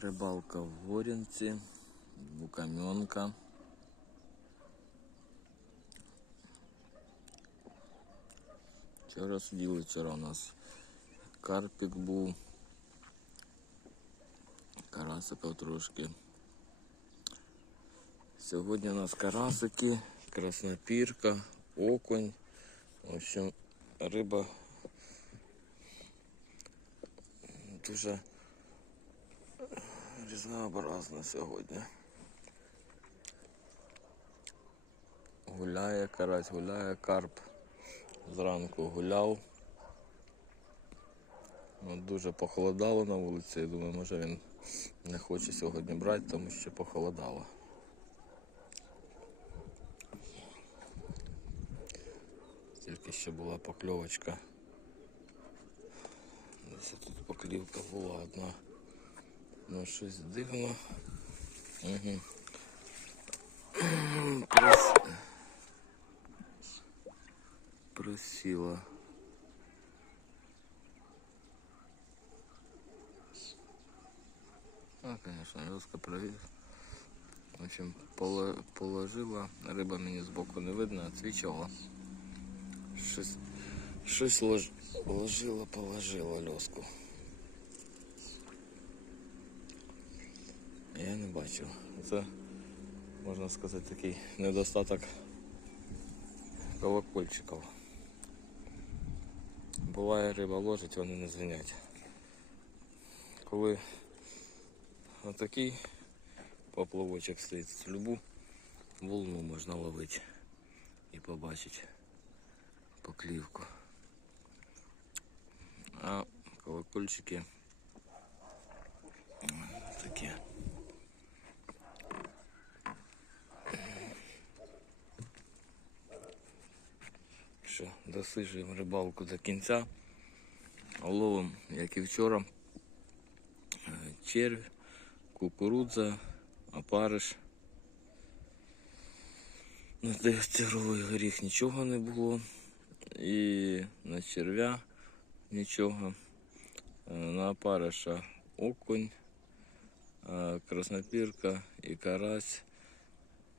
Рибалка в Горінці, Букамьонка. Вчора сиділи, вчора у нас карпік був, карасиків трошки. Сьогодні у нас карасики, краснопірка, окунь. В общем, риба дуже різнообразна сьогодні. Гуляє карась, гуляє карп. Зранку гуляв. Ну, дуже похолодало на вулиці. Я думаю, може він не хоче сьогодні брати, тому що похолодало. Тільки ще була покльовочка. Десь тут поклівка була одна. Ну щось дивно. Угу. Прос... Просіла. А, конечно, леска провів. В общем, поло- положила. Риба мені збоку не видно, отсвічувала. Щось, щось лож... ложила, положила льоску. Бачив. Це, можна сказати, такий недостаток колокольчиків. Буває риба ложить, вони не звенять. Коли отакий поплавочок стоїть, любу волну можна ловити і побачити поклівку. А колокольчики Що, досижуємо рибалку до кінця. Ловим, як і вчора, е, червь, кукурудза, опариш. На дегтяровий горіх нічого не було. І на черв'я нічого. Е, На опариша окунь, е, краснопірка і карась.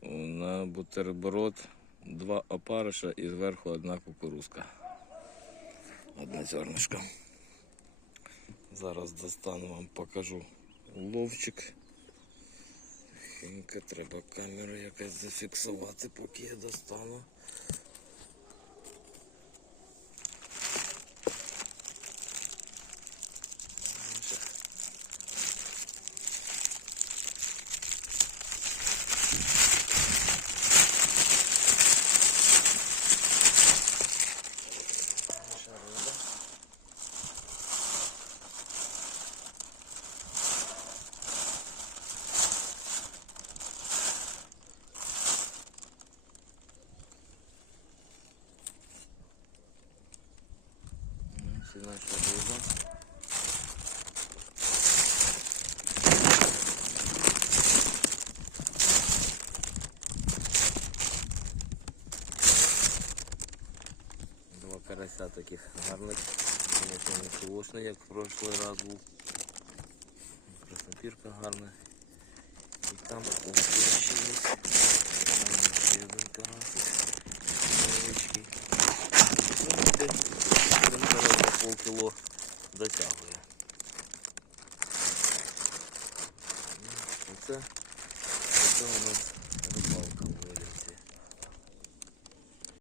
На бутерброд два опариша і зверху одна кукурузка. Одна зернишка. Зараз достану вам покажу ловчик. Хінька, треба камеру якось зафіксувати, поки я достану. Наша риба. Це наша риба. Два карася таких гарних. Звісно, не силошний, як в прошлый раз був. Краснопірка гарна. І там ще є. Там один карасик. Невеличкий. Ну, десь один полкіло дотягує. Оце, оце у нас рибалка.